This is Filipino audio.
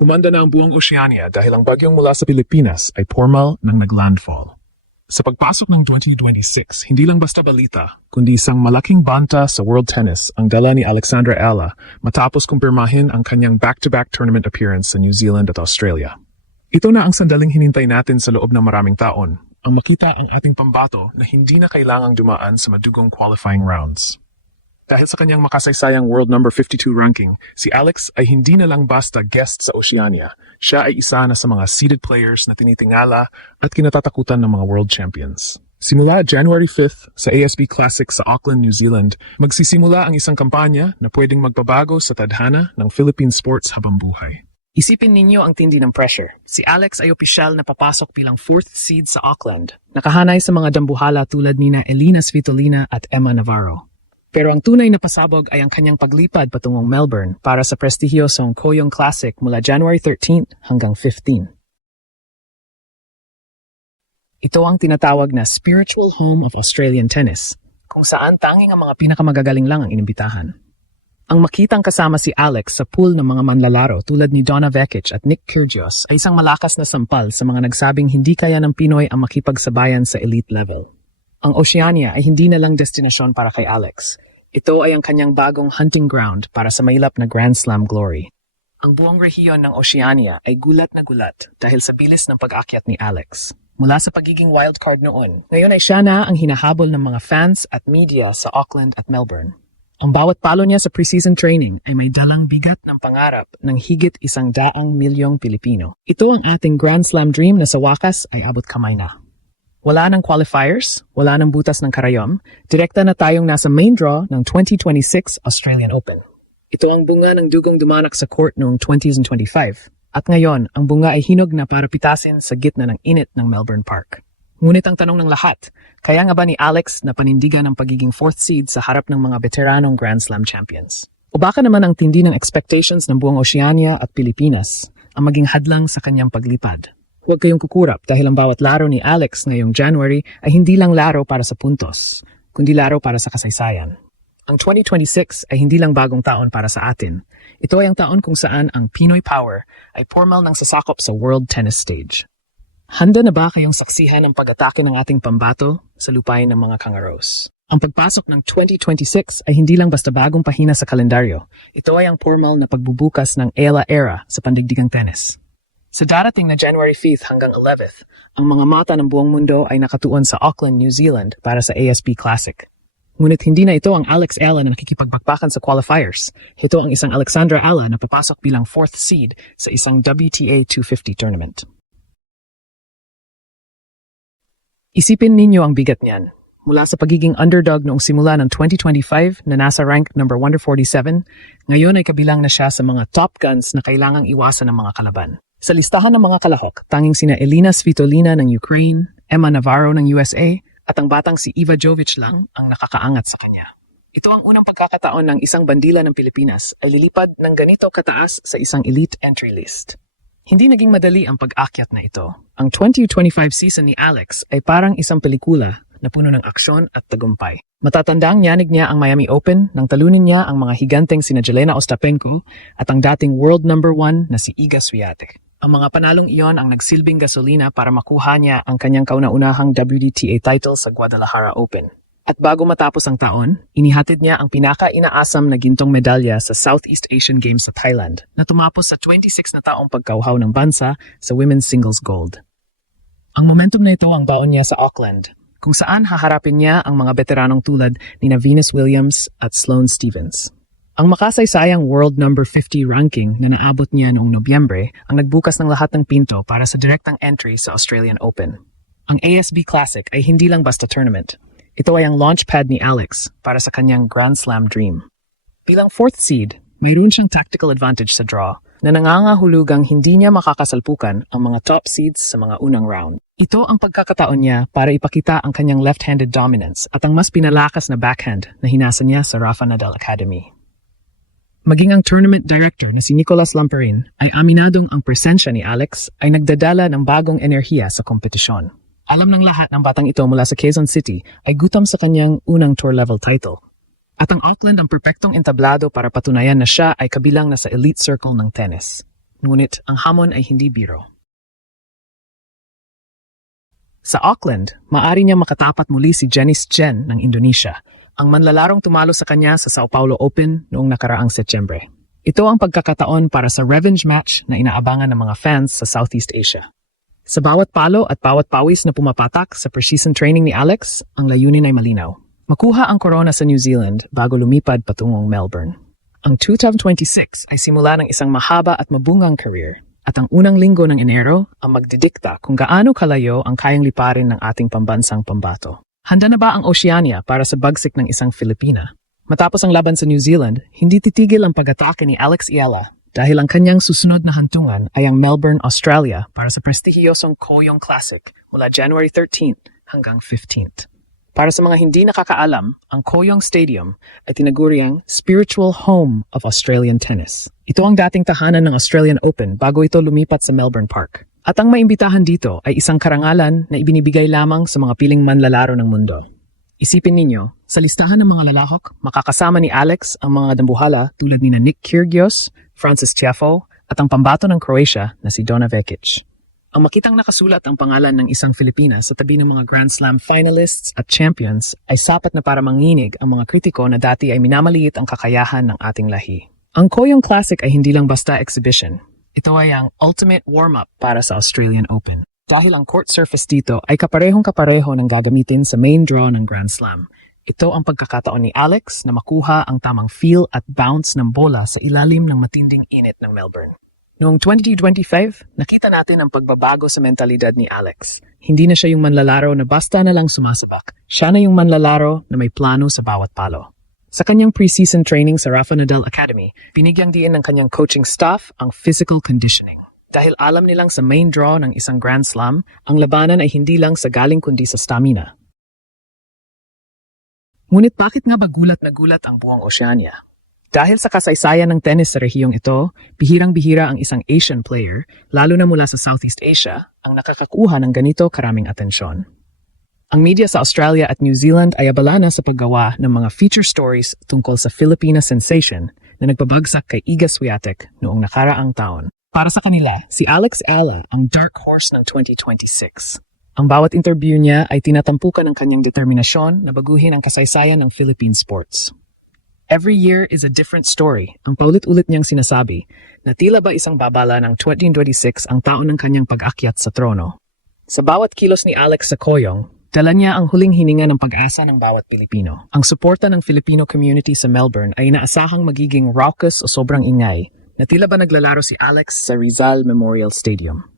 Humanda na ang buong Oceania dahil ang bagyong mula sa Pilipinas ay formal nang naglandfall. Sa pagpasok ng 2026, hindi lang basta balita, kundi isang malaking banta sa world tennis ang dala ni Alexandra Ella matapos kumpirmahin ang kanyang back-to-back tournament appearance sa New Zealand at Australia. Ito na ang sandaling hinintay natin sa loob ng maraming taon, ang makita ang ating pambato na hindi na kailangang dumaan sa madugong qualifying rounds. Dahil sa kanyang makasaysayang world number 52 ranking, si Alex ay hindi na lang basta guest sa Oceania. Siya ay isa na sa mga seeded players na tinitingala at kinatatakutan ng mga world champions. Simula January 5th sa ASB Classic sa Auckland, New Zealand, magsisimula ang isang kampanya na pwedeng magbabago sa tadhana ng Philippine sports habang buhay. Isipin ninyo ang tindi ng pressure. Si Alex ay opisyal na papasok bilang 4th seed sa Auckland. Nakahanay sa mga dambuhala tulad nina Elina Svitolina at Emma Navarro. Pero ang tunay na pasabog ay ang kanyang paglipad patungong Melbourne para sa prestihiyosong Koyong Classic mula January 13 hanggang 15. Ito ang tinatawag na spiritual home of Australian tennis, kung saan tanging ang mga pinakamagagaling lang ang inimbitahan. Ang makitang kasama si Alex sa pool ng mga manlalaro tulad ni Donna Vekic at Nick Kyrgios ay isang malakas na sampal sa mga nagsabing hindi kaya ng Pinoy ang makipagsabayan sa elite level. Ang Oceania ay hindi na lang destinasyon para kay Alex. Ito ay ang kanyang bagong hunting ground para sa mailap na Grand Slam glory. Ang buong rehiyon ng Oceania ay gulat na gulat dahil sa bilis ng pag-akyat ni Alex. Mula sa pagiging wildcard noon, ngayon ay siya na ang hinahabol ng mga fans at media sa Auckland at Melbourne. Ang bawat palo niya sa preseason training ay may dalang bigat ng pangarap ng higit 100 milyong Pilipino. Ito ang ating Grand Slam dream na sa wakas ay abot kamay na. Wala ng qualifiers, wala ng butas ng karayom, direkta na tayong nasa main draw ng 2026 Australian Open. Ito ang bunga ng dugong dumanak sa court noong 2025. At ngayon, ang bunga ay hinog na para pitasin sa gitna ng init ng Melbourne Park. Ngunit ang tanong ng lahat, kaya nga ba ni Alex na panindigan ang pagiging 4th seed sa harap ng mga veteranong Grand Slam champions? O baka naman ang tindi ng expectations ng buong Oceania at Pilipinas ang maging hadlang sa kanyang paglipad? Huwag kayong kukurap dahil ang bawat laro ni Alex ngayong January ay hindi lang laro para sa puntos, kundi laro para sa kasaysayan. Ang 2026 ay hindi lang bagong taon para sa atin. Ito ay ang taon kung saan ang Pinoy Power ay formal ng sasakop sa world tennis stage. Handa na ba kayong saksihan ang pag-atake ng ating pambato sa lupain ng mga kangaros? Ang pagpasok ng 2026 ay hindi lang basta bagong pahina sa kalendaryo. Ito ay ang formal na pagbubukas ng Ella era sa pandigdigang tennis. Sa darating na January 5th hanggang 11th, ang mga mata ng buong mundo ay nakatuon sa Auckland, New Zealand para sa ASB Classic. Ngunit hindi na ito ang Alex Ella na nakikipagbakbakan sa qualifiers. Ito ang isang Alexandra Ella na papasok bilang 4th seed sa isang WTA 250 tournament. Isipin ninyo ang bigat niyan. Mula sa pagiging underdog noong simula ng 2025 na nasa rank number 147, ngayon ay kabilang na siya sa mga top guns na kailangang iwasan ng mga kalaban. Sa listahan ng mga kalahok, tanging sina Elina Svitolina ng Ukraine, Emma Navarro ng USA, at ang batang si Iva Jovic lang ang nakakaangat sa kanya. Ito ang unang pagkakataon ng isang bandila ng Pilipinas ay lilipad ng ganito kataas sa isang elite entry list. Hindi naging madali ang pag-akyat na ito. Ang 2025 season ni Alex ay parang isang pelikula na puno ng aksyon at tagumpay. Matatandang yanig niya ang Miami Open nang talunin niya ang mga higanteng sina Jelena Ostapenko at ang dating world number 1 na si Iga Swiatek. Ang mga panalong iyon ang nagsilbing gasolina para makuha niya ang kanyang kauna-unahang WTA title sa Guadalajara Open. At bago matapos ang taon, inihatid niya ang pinaka-inaasam na gintong medalya sa Southeast Asian Games sa Thailand na tumapos sa 26 na taong pagkauhaw ng bansa sa women's singles gold. Ang momentum na ito ang baon niya sa Auckland, kung saan haharapin niya ang mga veteranong tulad ni Venus Williams at Sloane Stephens. Ang makasaysayang world number 50 ranking na naabot niya noong Nobyembre ang nagbukas ng lahat ng pinto para sa direktang entry sa Australian Open. Ang ASB Classic ay hindi lang basta tournament. Ito ay ang launchpad ni Alex para sa kanyang Grand Slam dream. Bilang 4th seed, mayroon siyang tactical advantage sa draw na nangangahulugang hindi niya makakasalpukan ang mga top seeds sa mga unang round. Ito ang pagkakataon niya para ipakita ang kanyang left-handed dominance at ang mas pinalakas na backhand na hinasa niya sa Rafa Nadal Academy. Maging ang tournament director na si Nicolas Lamperin ay aminadong ang presensya ni Alex ay nagdadala ng bagong enerhiya sa kompetisyon. Alam ng lahat ng batang ito mula sa Quezon City ay gutom sa kanyang unang tour-level title. At ang Auckland ang perpektong entablado para patunayan na siya ay kabilang na sa elite circle ng tennis. ngunit ang hamon ay hindi biro. Sa Auckland, maaari niyang makatapat muli si Janice Chen ng Indonesia, ang manlalarong tumalo sa kanya sa Sao Paulo Open noong nakaraang Setyembre. Ito ang pagkakataon para sa revenge match na inaabangan ng mga fans sa Southeast Asia. Sa bawat palo at bawat pawis na pumapatak sa preseason training ni Alex, ang layunin ay malinaw. Makuha ang corona sa New Zealand bago lumipad patungong Melbourne. Ang 2026 ay simula ng isang mahaba at mabungang career. At ang unang linggo ng Enero ang magdidikta kung gaano kalayo ang kayang liparin ng ating pambansang pambato. Handa na ba ang Oceania para sa bagsik ng isang Filipina? Matapos ang laban sa New Zealand, hindi titigil ang pag-atake ni Alex Eala dahil ang kanyang susunod na hantungan ay ang Melbourne, Australia para sa prestihiyosong Koyong Classic mula January 13th hanggang 15th. Para sa mga hindi nakakaalam, ang Koyong Stadium ay tinaguriang spiritual home of Australian tennis. Ito ang dating tahanan ng Australian Open bago ito lumipat sa Melbourne Park. At ang maimbitahan dito ay isang karangalan na ibinibigay lamang sa mga piling manlalaro ng mundo. Isipin ninyo, sa listahan ng mga lalahok, makakasama ni Alex ang mga dambuhala tulad ni Nick Kyrgios, Francis Tiafoe, at ang pambato ng Croatia na si Dona Vekic. Ang makitang nakasulat ang pangalan ng isang Filipina sa tabi ng mga Grand Slam finalists at champions ay sapat na para manginig ang mga kritiko na dati ay minamaliit ang kakayahan ng ating lahi. Ang Koyong Classic ay hindi lang basta exhibition. Ito ay ang ultimate warm-up para sa Australian Open. Dahil ang court surface dito ay kaparehong-kapareho ng gagamitin sa main draw ng Grand Slam. Ito ang pagkakataon ni Alex na makuha ang tamang feel at bounce ng bola sa ilalim ng matinding init ng Melbourne. Noong 2025, nakita natin ang pagbabago sa mentalidad ni Alex. Hindi na siya yung manlalaro na basta na lang sumasabak. Siya na yung manlalaro na may plano sa bawat palo. Sa kanyang preseason training sa Rafa Nadal Academy, binigyang diin ng kanyang coaching staff ang physical conditioning. Dahil alam nilang sa main draw ng isang Grand Slam, ang labanan ay hindi lang sa galing kundi sa stamina. Ngunit bakit nga ba gulat na gulat ang buong Oceania? Dahil sa kasaysayan ng tennis sa rehiyong ito, bihirang-bihira ang isang Asian player, lalo na mula sa Southeast Asia, ang nakakakuha ng ganito karaming atensyon. Ang media sa Australia at New Zealand ay abala na sa paggawa ng mga feature stories tungkol sa Filipina sensation na nagpabagsak kay Iga Swiatek noong nakaraang taon. Para sa kanila, si Alex Eala ang dark horse ng 2026. Ang bawat interview niya ay tinatampukan ng kanyang determinasyon na baguhin ang kasaysayan ng Philippine sports. Every year is a different story. Ang paulit-ulit niyang sinasabi na tila ba isang babala ng 2026 ang taon ng kanyang pag-akyat sa trono. Sa bawat kilos ni Alex sa Koyong, dala niya ang huling hininga ng pag-asa ng bawat Pilipino. Ang suporta ng Filipino community sa Melbourne ay inaasahang magiging raucous o sobrang ingay na tila ba naglalaro si Alex sa Rizal Memorial Stadium.